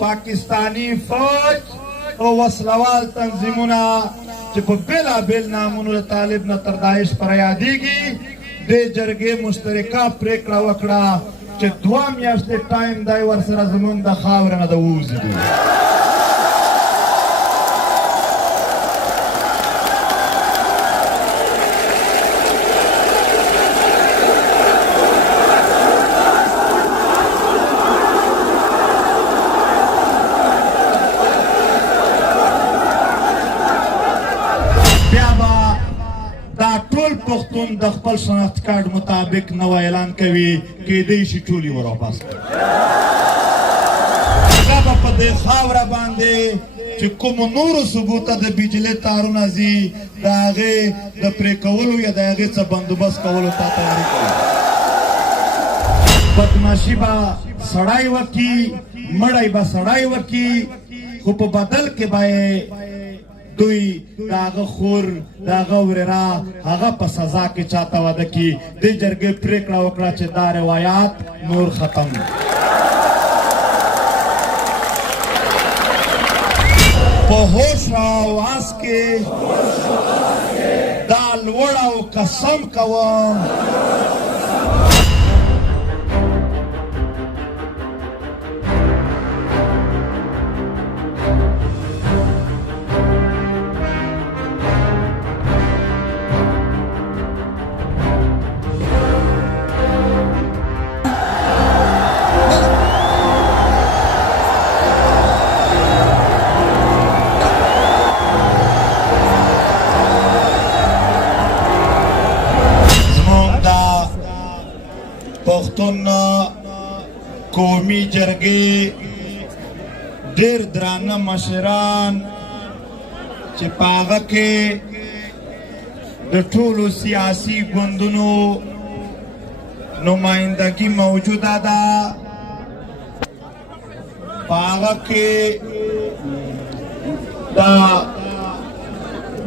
پاکستانی فوج او وسلوال تنظیمونه چې په بېلابېل نامونو د طالب نه تر داعش پورې یادېږي دې جرګې مشترکه پرېکړه وکړه چې 2 میاشتې ټایم دی ورسره زموږ د خاورې نه د ووځي. پښتون د خپل شناخت کارت مطابق نوی اعلان کوي کېدای شي ټول یې ورواپس کړي. هغه به په دې خاوره باندې چې کومو نورو ثبوته د بجلي تارونه ځي د هغې د پرې کولو یا د هغې څه بندوبست کولو ته تیاري کوي. بدماشي به سړی وکړي، مړی به سړی وکړي، خو په بدل کې به دوی د هغه خور د هغه ورېره هغه په سزا کې چاته واده کړي. دې جرګې پرېکړه وکړه چې دا روایات نور ختم په هوش او آواز کې دا لوړ او قسم کوم پښتون قومي جرګې ډېر درانه مشران چې په هغه کې د ټولو سیاسي ګوندونو نمایندګي موجوده ده. په هغه کې د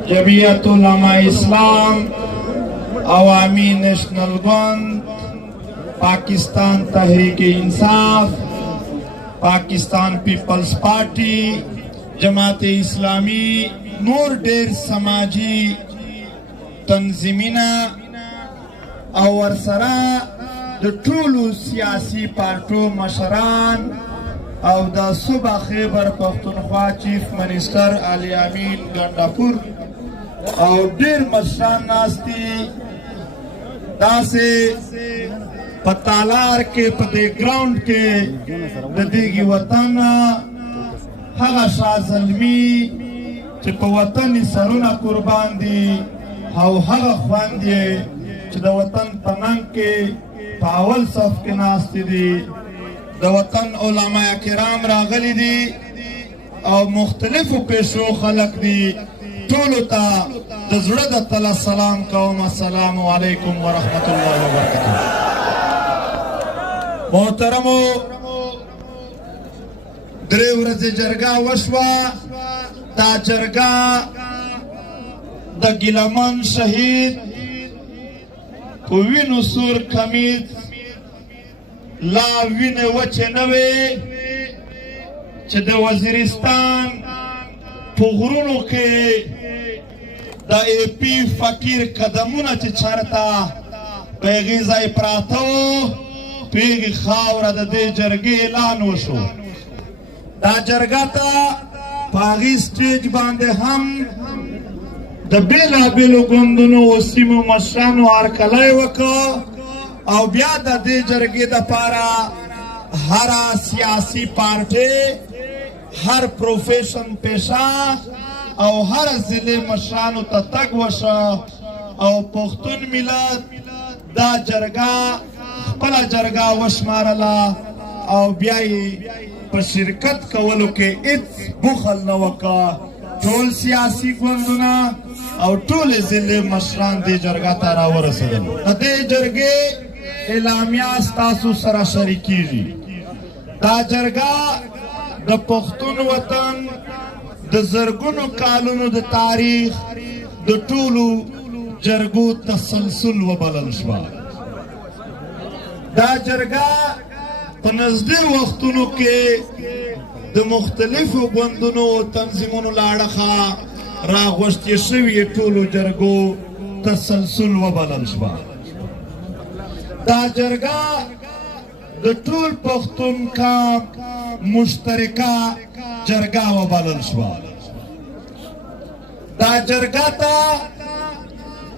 جمعیت علماء اسلام، عوامی نیشنل ګوند، پاکستان تحریک انصاف، پاکستان پیپلز پارٹی، جماعت اسلامی، نور ډېر سماجی تنظیمونه او ورسره د ټولو سیاسي پارټو مشران او د صوبه خیبر پښتونخوا چیف منسټر علي امین ګنډاپور او ډېر مشران ناست دي. داسې په تالار کې په دې ګراوند کې د دېګي وطن هغه شاه زلمي چې په وطن یې سرونه قربان دي او هغه خویندې چې د وطن په ننګ کې په اول صف کې ناستې دي. د وطن علما کرام راغلي دي او مختلفو پیشو خلق دي. ټولو ته د زړه د تله سلام کوم. السلام علیکم ورحمت الله وبرکاته. محترمو، 3 ورځې جرګه وشوه. دا جرګه د ګیلمن شهید په وینو سور کمیز لا وینې وچې نه وې چې د وزیرستان په غرونو کې د ای پی فقیر قدمونه چې چېرته په هغې ځای پراته وو پیغی خاوره د دې جرګې اعلان وشو. دا جرګه ته په هغې سټیج باندې هم د بېلابېلو ګوندونو او سیمو مشرانو هرکلی وکړ او بیا د دې جرګې دپاره هره سیاسي پارټۍ، هر پروفیشن پیشه او هر ضلع مشرانو ته تګ وشه او پښتون ملت دا جرګه خپله جرګه وشمارله او بیا یې په شرکت کولو کې هېڅ بخل نه وکړه. ټول سیاسي ګوندونه او ټولې ضلع مشران دې جرګه ته راورسېدل. د دې جرګې اعلامیه ستاسو سره شریکېږي. دا جرګه د پښتون وطن د زرګونو کالونو د تاریخ د ټولو جرګو تسلسل وبلل شوه. دا جرګه په نږدې وختونو کې د مختلفو ګوندونو او تنظیمونو له اړخه راغوښتې شوي ټولو جرګو تسلسل وبلل شوه. دا جرګه د ټول پښتون قام مشترکه جرګه وبلل شوه. دا جرګه ته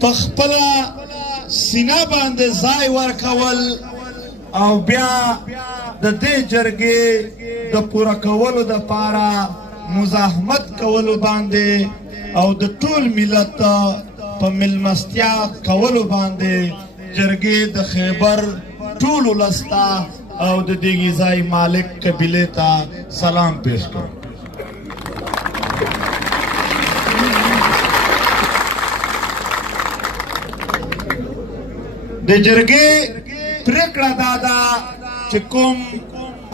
په خپله سینه باندې ځای ورکول او بیا د دې جرګې د پوره کولو دپاره مزاحمت کولو باندې او د ټول ملت په مېلمستیا کولو باندې جرګې د خیبر ټولو ولس ته او د دغې ځای مالک قبیلې ته سلام پیش کړم. د جرګې پرېکړه دا ده چې کوم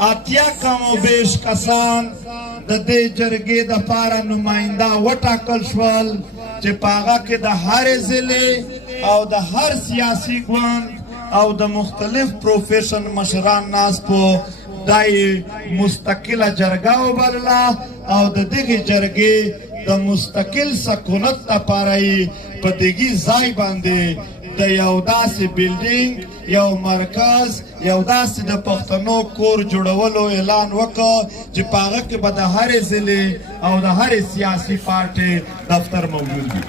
اتیا کم او بیش کسان د دې جرګې دپاره نماینده وټاکل شول چې په هغه کې د هرې ضلع او د هر سیاسي ګوند او د مختلف پروفیشن مشران ناست په دا یې مستقله جرګه وبلله او د دغې جرګې د مستقل سکونت دپاره یې په دغې ځای باندې د یو داسې بیلډینګ یو مرکز یو داسې د پښتنو کور جوړولو اعلان وکړ چې په هغه کې به د هرې ضلع او د هرې سیاسي پارټۍ دفتر موجود وي.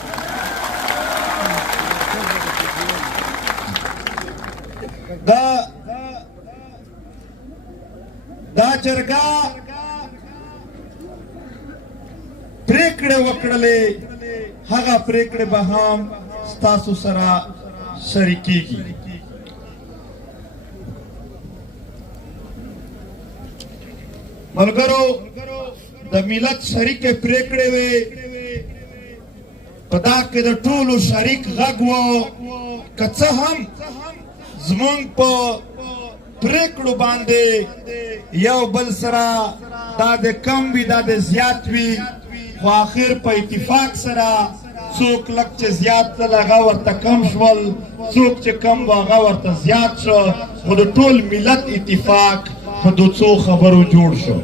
دا جرګه پریکړې وکړلې هغه پریکړې به هم ستاسو سره شریکېږي. ملګرو د ملت شریکې پریکړې وې په دا کې د ټولو شریک غږ و که څه هم زمونږ په پریکړو باندې یو بل سره دا د کم وي دا د زیات وي خو آخر په اتفاق سره څوک لږ چې زیات تل هغه ورته کم شول څوک چې کم و هغه ورته زیات شو خو د ټول ملت اتفاق په دو څو خبرو جوړ شو.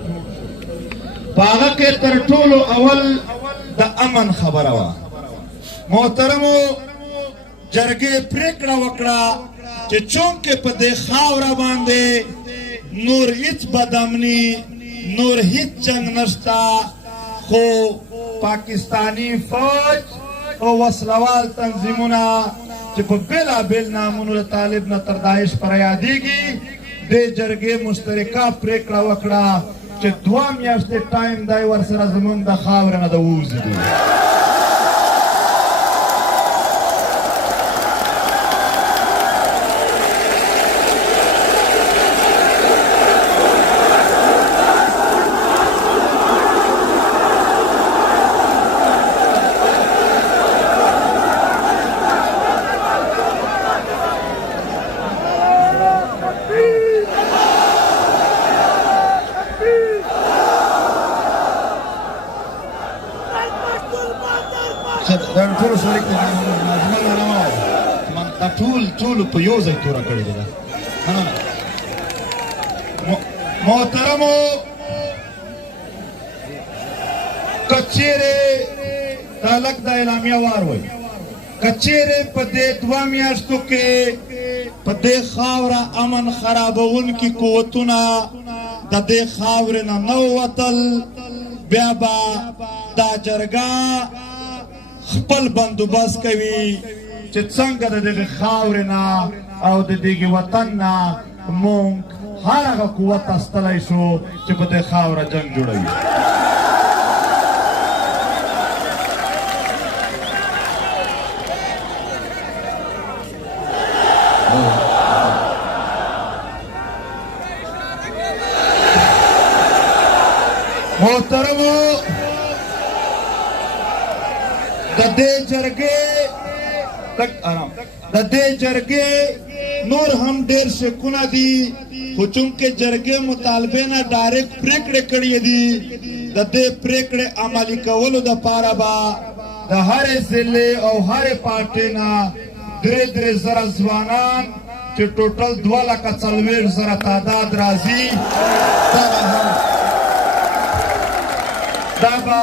په هغه کې تر ټولو اول د امن خبره وه. محترمو جرګې پریکړه وکړه چې چونکې په دې خاوره باندې نور هیڅ بدامني نور هیڅ جنگ نشته خو پاکستانی فوج او وسلوال تنظیمونه چې په بېلابېل نامونو د طالب نه تر داعش پورې یادېږي دې جرګې مشترکه پریکړه وکړه چې 2 میاشتې ټایم دی ورسره زموږ د خاورې نه د ووځي. ټول په یو ځای توره کړې ده. محترمو که چیرې دا لږ د اعلامیه وار وایي که چیرې په دې 2 میاشتو کې په دې خاوره امن خرابوونکي قوتونه د دې خاورې نه نه ووتل بیا به دا جرګه خپل بندوبست کوي چې څنګه د دغې خاورې نه او د دغې وطن نه مونږ هر هغه قوت استلی شو چې په دې خاوره جنګ جوړوي. محترمو د دې جرګې د دې جرګې نور هم ډېر شکونه دي خو چونکې جرګې مطالبې نه ډایرکټ پریکړې کړې دي د دې پریکړې عملي کولو دپاره به د هرې ضلع او هرې پارټۍ نه 3 زره ځوانان چې ټوټل 2,40,000 تعداد راځي دا به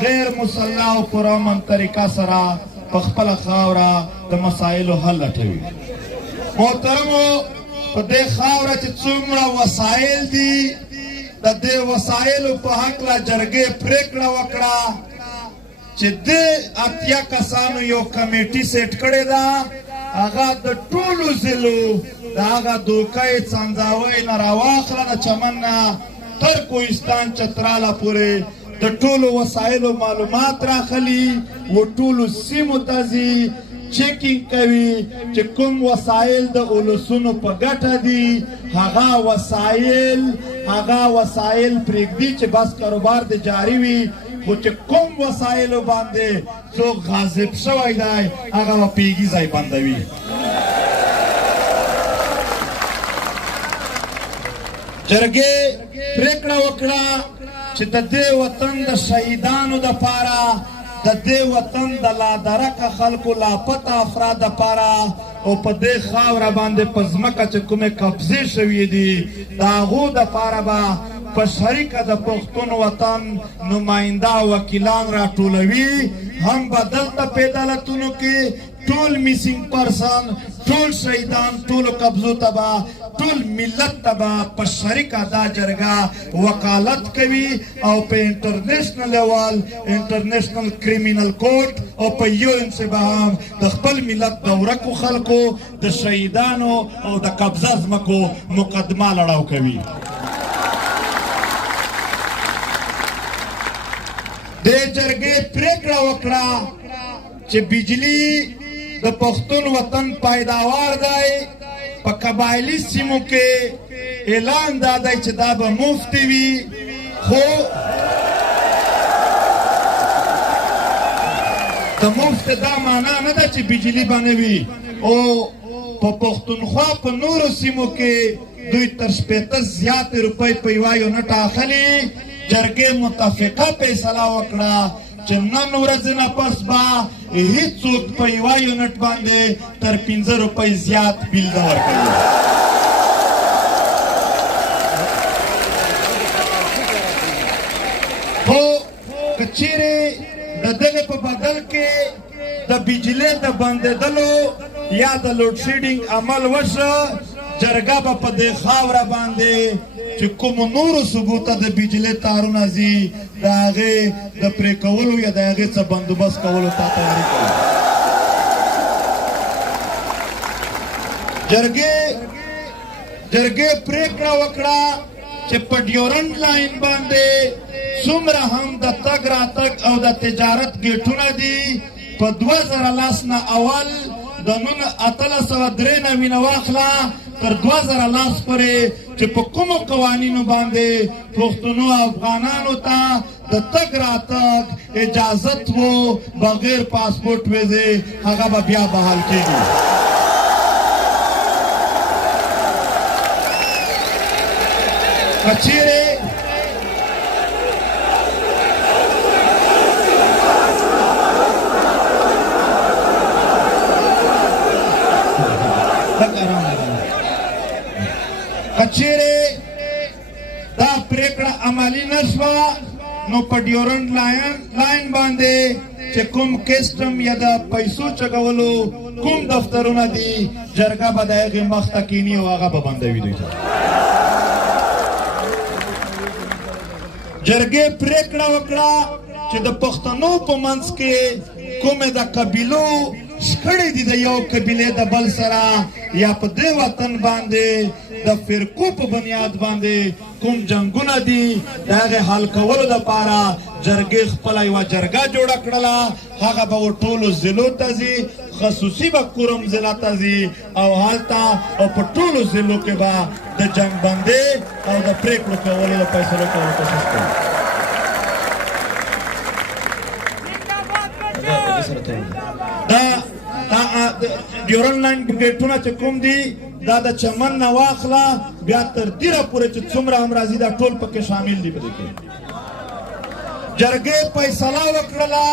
غیر مسلح او پرامن طریقه سره په خپله خاوره د مسایلو حل لټوي. محترمو په دې خاوره چې څومره وسایل دي د دې وسایلو په هکله جرګې پرېکړه وکړه چې دې 80 کسانو یو کمیټي سیټ کړې ده هغه د ټولو ضلعو د هغه دوکۍ څنځاوۍ نه راواخله د چمن نه تر کوهستان چتراله پورې د ټولو وسایلو معلومات راخلي و ټولو سیمو ته ځي چیکینګ کوي چې کوم وسایل د اولسونو په ګټه دي هغه وسایل پرېږدي چې بس کاروبار د جاري وي خو چې کوم وسایلو باندې څوک غاصب شوی دی هغه به پیږي ځای بندوي. جرګې پرېکړه وکړه چې د دې وطن د شهیدانو دپاره د دې وطن د لادرکه خلکو لاپته افراد دپاره او په دې خاوره باندې په ځمکه چې کومې قبضې شوي دي د هغو دپاره به په شریکه د پښتون وطن نماینده وکیلان راټولوي هم به دلته په عدالتونو کې ټول میسینګ پرسن ټول شهیدان ټولو قبضو ته به ټول ملت ته به په شریکه دا جرګه وکالت کوي او په انټرنیشنل لیول انټرنیشنل کریمینل کورټ او په UN کې به هم د خپل ملت د ورکو خلکو د شهیدانو او د قبضه ځمکو مقدمه لړاو کوي. دې جرګې پرېکړه وکړه چې بجلی د پښتون وطن پیداوار دی په قبایلي سیمو کې اعلان دا دی چې دا به مفت وي خو د مفت دا معنا نه ده چې بجلی به نه وي او په پښتونخوا په نورو سیمو کې دوی تر 80 زیاتې روپۍ په یوه یونټ اخلي. جرګې متفقه فیصله وکړه چې نن ورځې نه پس به هیڅوک په یوه یونټ باندې تر 15 روپۍ زیات بیل نه ورکوي. خو که چیرې د دغې په بدل کې د بجلۍ د بندېدلو یا د لوډ شیډینګ عمل وشه جرګه به په دې خاوره باندې چې کومو نورو صوبو ته د بجلۍ تارونه ځي د هغې د پرې کولو یا د هغې څه بندوبست کولو ته تیاري کوي. جرګې پرېکړه وکړه چې په ډیورنډ لاین باندې څومره هم د تګ راتګ او د تجارت ګیټونه دي په 2010 نه اول د 1893 نه واخله تر 2010 پورې چې په کومو قوانینو باندې پښتنو افغانانو ته د تګ راتګ اجازت وو بغیر پاسپورټ ویزې هغه به بیا بحال کېږي. که چیرې دا پریکړه عملی نشوه نو په ډیورنډ لاین باندې چې کوم کسټم یا د پیسو چګولو کوم دفترونه دي جرګه به د هغې مخ ته کیني او هغه به بندوي دوی ته. جرګې پریکړه وکړه چې د پښتنو په منځ کې کومې د قبیلو شخړې دي د یو قبیلې د بل سره یا په دې وطن باندې د فرقو په بنیاد باندې کوم جنګونه دي د هغې حل کولو دپاره جرګې خپله یوه جرګه جوړه کړله. هغه به ټولو ضلعو ته ځي خصوصي به کورم ضلع ته ځي او هلته او په ټولو ضلعو کې به د جنګ بندۍ او د پرېکړو کولو د فیصلو کولو کوشش کوي. دا ډیورنډ لاین ګیټونه چې کوم دي دا د چمن نه واخله بیا تر دیره پورې چې څومره هم راځي دا ټول پکې شامل دي. په دې کې جرګې فیصله وکړله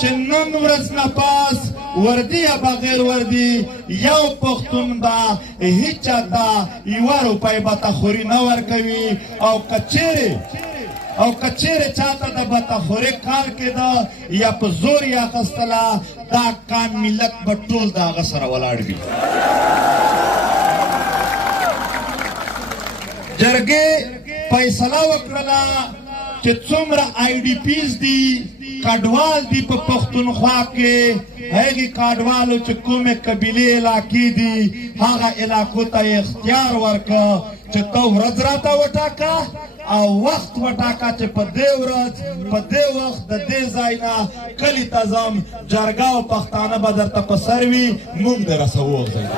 چې نن ورځ نه پاس وردی یا بغیر وردی یو پښتون با هیڅ چاته یوه روپۍ بتخوري نه ورکوي او کچېرې چاته د بتخورۍ کار کېده یا په زور یې اخیستله دا کان ملت به ټول د هغه سره ولاړ وي. جرګې فیصله وکړله چې څومره آی ډي پیز دي کډوال دي په پښتونخوا کې هغې کډوالو چې کومې قبیلې علاقې دي هغه علاقو ته یې اختیار ورکړه چې ته ورځ راته وټاکه او وخت وټاکه چې په دې ورځ په دې وخت د دې ځای نه کلي ته ځم جرګه او پښتانه به درته په سر وي موږ در رسوو ځای.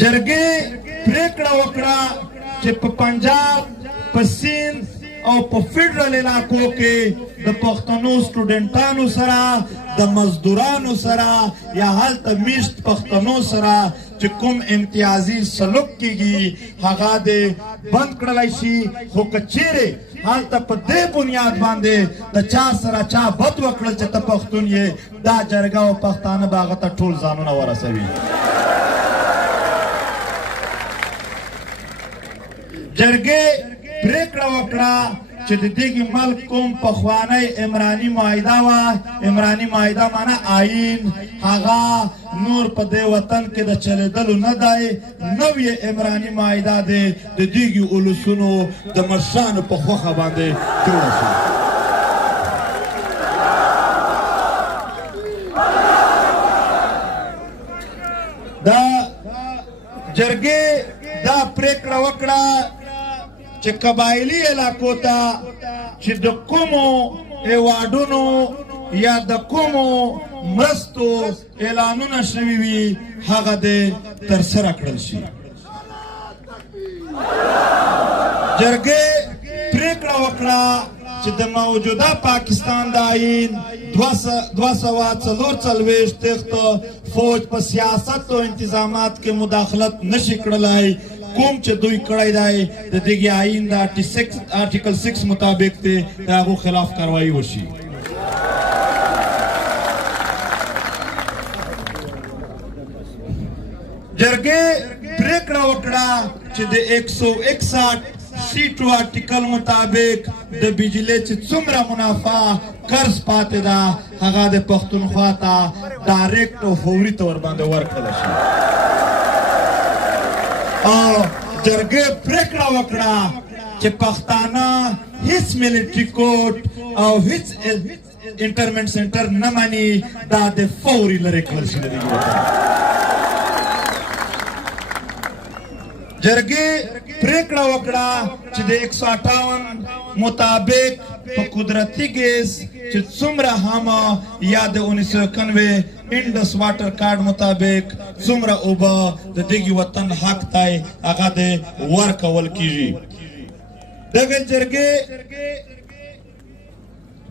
جرګې پریکړه وکړه چې په پنجاب په سیند او په فیډرل علاقو کې د پښتنو سټوډنټانو سره د مزدورانو سره یا هلته میشت پښتنو سره چې کوم امتیازي سلوک کیږي هغه دې بند کړلی شي. خو که چیرې هلته په دې بنیاد باندې د چا سره چا بد وکړل چې ته پښتون یې دا جرګه او پښتانه به هغه ته ټول ځانونه ورسوي. جرګې پریکړه وکړه چې د دغې ملک کوم پخوانی عمراني معاهده وه عمراني معاهده معنی آیین هغه نور په دې وطن کې د چلېدلو نه دی نوې عمراني معاهده دی د دغې اولسونو د مشرانو په خوښه باندې جوړه شوه. دا جرګې دا پریکړه وکړه چې قبایلي علاقو ته چې د کومو ایوارډونو یا د کومو مرستو اعلانونه شوي وي هغه دې ترسره کړل شي. جرګې پریکړه وکړه چې د موجوده پاکستان د آیین 244 فوج په سیاست او انتظامات کې مداخلت نشي کړلی کوم چې دوی کړی دی د دغې آیین د آرټیکل 6 مطابق دی د هغو خلاف کاروایي وشي. جرګې پریکړه وکړه چې د 161 سیټو آرټیکل مطابق د بجلۍ چې څومره منافع قرض پاتې ده هغه د پښتونخوا ته ډایرکټ او فوري طور باندې ورکړل شي. او جرګې پریکړه وکړه چې پښتانه هیڅ ملټري کوډ او هیڅ انټرمنټ سنټر نه مني دا د فوري لرې کړل شي. جرګې پریکړه وکړه چې د 158 مطابق په قدرتي ګیس چې څومره هم یا د 1991 انډس واټر کارډ مطابق څومره اوبه د دغې وطن حق دی هغه د ورکول کیږي. دغه جرګې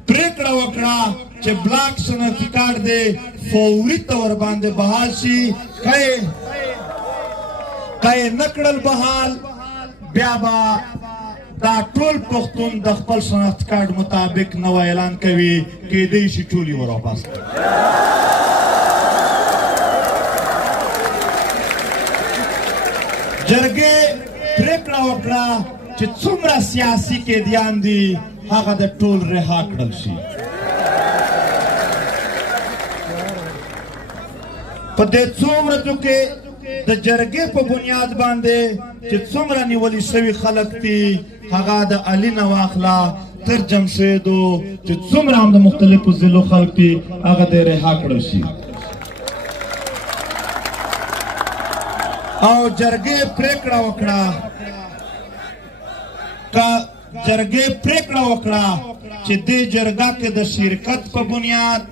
پریکړه وکړه چې بلاک شناختی کارډ دی فوري طور باندې بحال شي. که یې نه کړل بحال بیا به دا ټول پښتون د خپل شناختی کارډ مطابق نوی اعلان کوي کیدی شي ټول یې ورواپس کړي. جرګې پریکړه وکړه چې څومره سیاسي قیدیان دي هغه د ټول رها کړل شي. په دې څو ورځو کې د جرګې په بنیاد باندې چې څومره نیولي شوي خلک دي هغه د علي نه واخله تر جمشیدو چې څومره هم د مختلفو ضلعو خلک دي هغه د رها کړل شي. او جرګې پریکړه وکړه چې دې جرګه کې د شرکت په بنیاد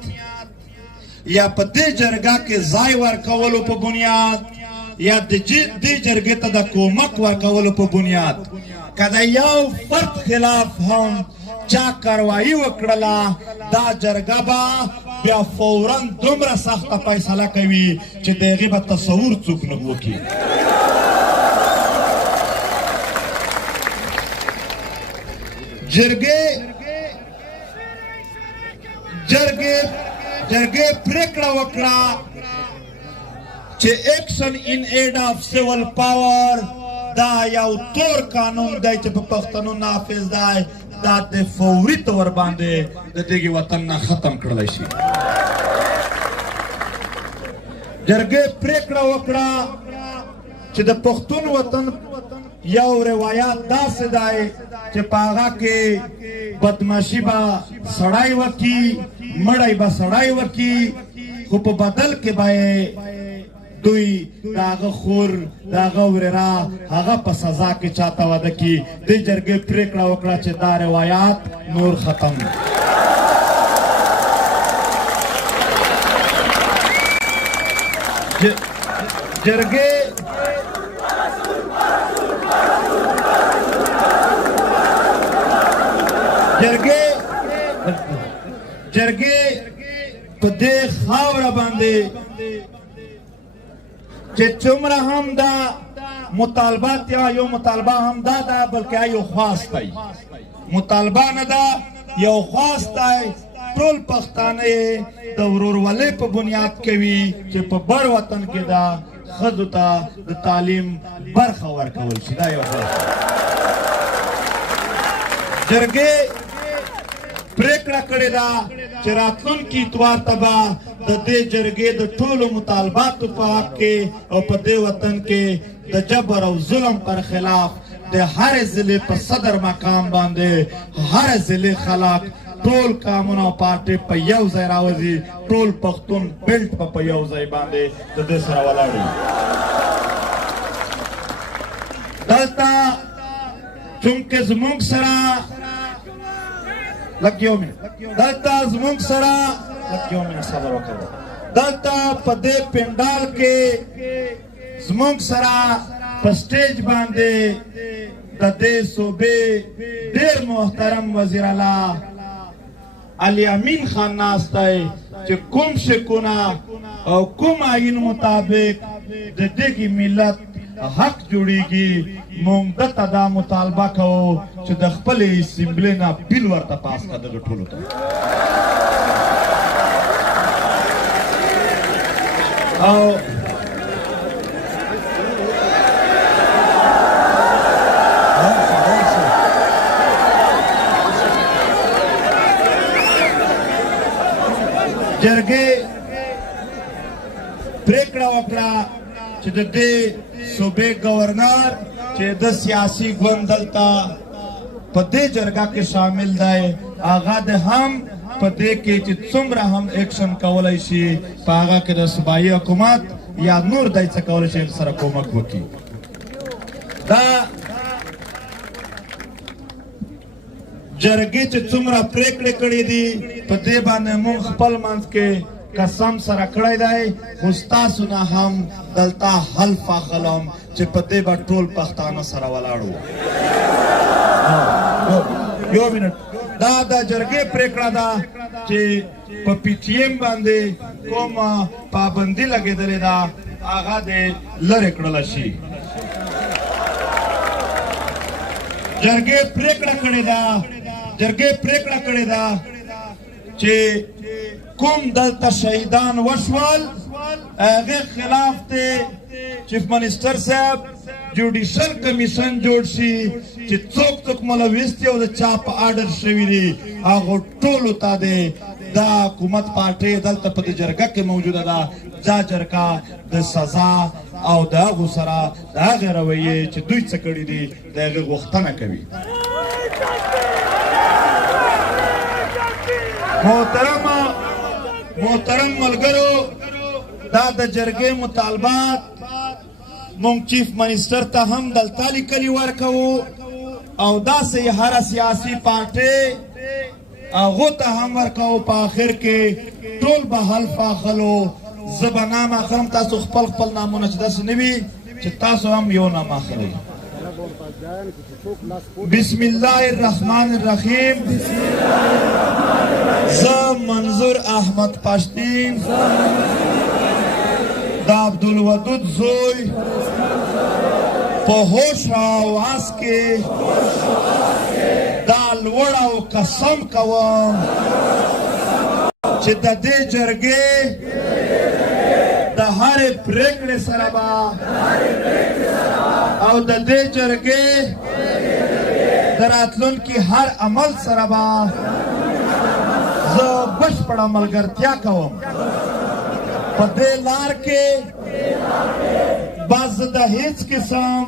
یا په دې جرګه کې ځای ورکولو په بنیاد یا دې جرګې ته د کومک ورکولو په بنیاد که د یو فرد خلاف هم چا کاروایي وکړله دا جرګه به بیا فوراً دومره سخته فیصله کوي چې د هغې به تصور څوک نه وکړي. جرګې جرګې پریکړه وکړه چې ایکشن ان ایډ اف سیول پاور دا یو تور قانون دی چې په پښتنو نافذ دی دا د فوري طور باندې د دغه وطن نه ختم کړلی شي جرګې پریکړه وکړه چې د پښتون وطن یو روایت داسې دی چې په هغه کې بدماشي به سړی وکړي مړی به سړی وکړي خو په بدل کې به دوی د هغه خور د هغه ورېره هغه په سزا کې چاته واده کړي دې جرګې پرېکړه وکړه چې دا روایات نور ختم جرګې په دې خاوره باندې چې څومره هم دا مطالبات یا یو مطالبه هم دا ده بلکې یو خواست دی مطالبه نه ده یو خواست دی ټول پښتانه د ورورولۍ په بنیاد کوي چې په بر وطن کې دا ښځو ته د تعلیم برخه ورکول شي دا یو خواست جرګې پریکړه کړې ده چې راتلونکي اتوار ته به د دې جرګې د ټولو مطالباتو په حق کې او په دې وطن کې د جبر او ظلم پر خلاف د هرې ضلع په صدر مقام باندې هرې ضلع خلک ټول کامونه او پارټۍ په یو ځای راوځي ټول پښتون بیلټ په یو ځای باندې د دې سره ولاړ وي دلته چونکې زموږ سره دلته زموږ سره صبر وکړه دلته په دې پنډال کې زموږ سره په سټیج باندې د دې صوبې ډېر محترم وزیر اعلی علي امین خان ناست دی چې کوم شکونه او کوم آیین مطابق د دغه ملت حق جوړیږي موږ دته دا مطالبه کوو چې د خپلې اسمبلۍ نه بیل ورته پاس کړه دغه ټولو ته او جرګې پریکړه وکړه چې د دې صوبې گورنر چې د سیاسي ګوند دلته په دې جرګه کې شامل دی هغه د هم په دې کې چې څومره هم ایکشن کولی شي په هغه کې د صوبایي حکومت یا نور دی څه کولی شي سره کومک وکړي دا جرګې چې څومره پریکړې کړې دي په دې باندې موږ خپل منځ کې قسم سره کړی دی خو ستاسو نه هم دلته حلف اخلم چې په دې به ټول پښتانه سره ولاړ وو یو منټ دا د جرګې پریکړه ده چې په پی ټي ایم باندې کومه پابندي لګېدلې ده هغه دې لرې کړله شي جرګې پریکړه کړې ده چې کوم دلته شهیدان وشول هغه خلاف ته چیف منسٹر صاحب جوډیشل کمیشن جوړ شي چې څوک څوک ملوث دي او د چا په آرډر شوي دي هغو ټولو ته د دا حکومت پارټۍ دلته په دې جرګه کې موجوده ده دا جرګه د سزا او د هغو سره د هغې رویې چې دوی څه کړي دي د هغې غوښتنه کوي محترم ملګرو دا د جرګې مطالبات مونږ چیف منسٹر ته هم دلته لیکلي ورکوو او داسې هره سیاسي پارټۍ هغو ته هم ورکوو په آخر کې ټول به حلف اخلو زه به نام اخلم تاسو خپل نامونه چې داسې نه وي چې تاسو هم یو نام اخلئ بسم الله الرحمن الرحیم زه منظور احمد پشتین د عبدالودود زوی په هوش او آواز کې دا لوړ او قسم کوم چې د دې جرګې د هرې پرېکړې سره به او د دې جرګې د راتلونکي هر عمل سره به زه بشپړه ملګرتیا کوم. په دې لار کې به زه د هیڅ قسم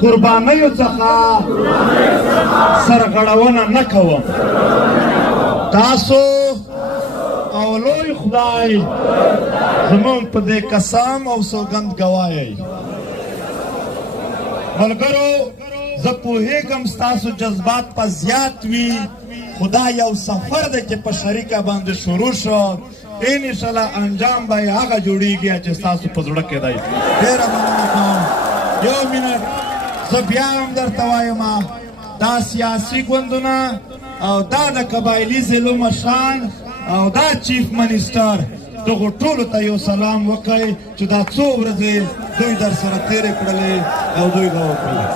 قربانیو څخه سرغړونه نه کوم. تاسو او لوی خدای زموږ په دې قسم او سوګند ګواهی. ملګرو زه پوهېږم ستاسو جذبات په زیات وي، خو دا یو سفر دی چې په شریکه باندې شروع شو. انشاءالله انجام به یې هغه جوړېږي چې ستاسو په زړه کې دی. ډېره مننه کوم. یو منټ زه بیا هم درته وایم دا سیاسي ګوندونه او دا د قبایلي ضلعو مشران او دا چیف منسټر دغو ټولو ته یو سلام وکړئ چې دا څو ورځې دوی در سره تېرې کړلې او دوی به وکړلې.